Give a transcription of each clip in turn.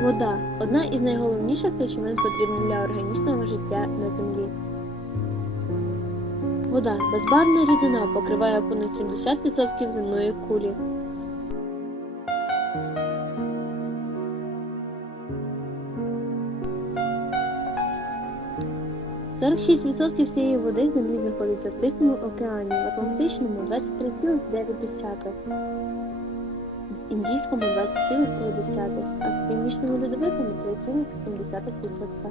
Вода одна із найголовніших речовин потрібних для органічного життя на землі. Вода безбарвна рідина покриває понад 70% земної кулі. Сорок 46% всієї води землі знаходиться в Тихому океані, в Атлантичному 23,9%, в Індійському 20,3%, а в Північному льодовитому 3,7%.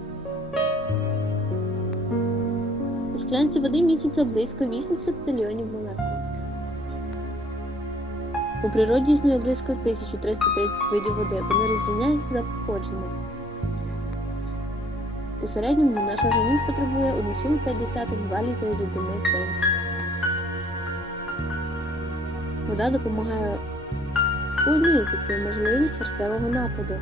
У склянці води міститься близько 80 трильйонів молекул. У природі існує близько 1330 видів води, вони розрізняються за походженням. У середньому наш організм потребує 1,5-2 літри рідини в день. Вода допомагає понизити можливість серцевого нападу.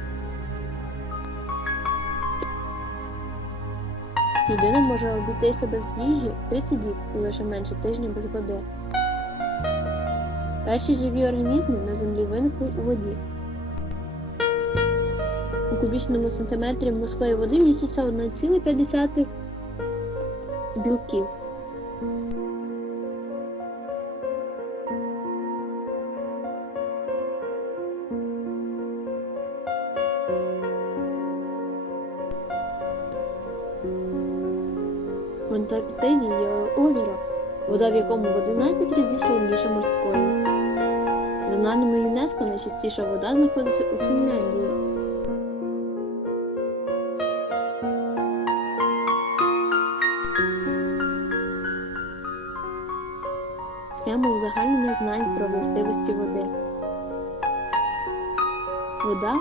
Людина може обійтися без їжі 30 діб і лише менше тижня без води. Перші живі організми на землі виникли у воді. У кубічному сантиметрі морської води міститься 1,5 білків. В Антарктиді є озеро, вода в якому в 11 разів солоніша морської. За даними ЮНЕСКО, найчистіша вода знаходиться у Фінляндії. Схема узагальнення знань про властивості води. Вода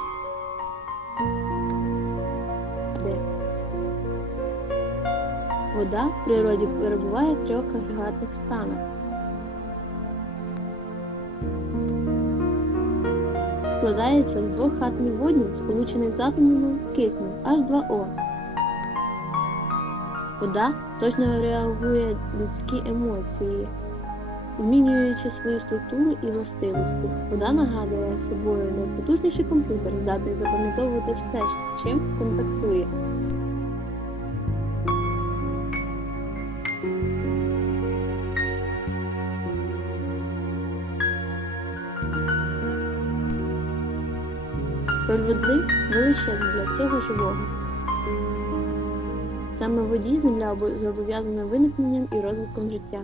Вода в природі перебуває в трьох агрегатних станах. Складається з двох атомів водню, сполучених з атомами кисню H2O. Вода точно реагує людські емоції, змінюючи свою структуру і властивості. Вода нагадує собою найпотужніший комп'ютер, здатний запам'ятовувати все, з чим контактує. Роль води величезна для всього живого. Саме воді земля зобов'язана виникненням і розвитком життя.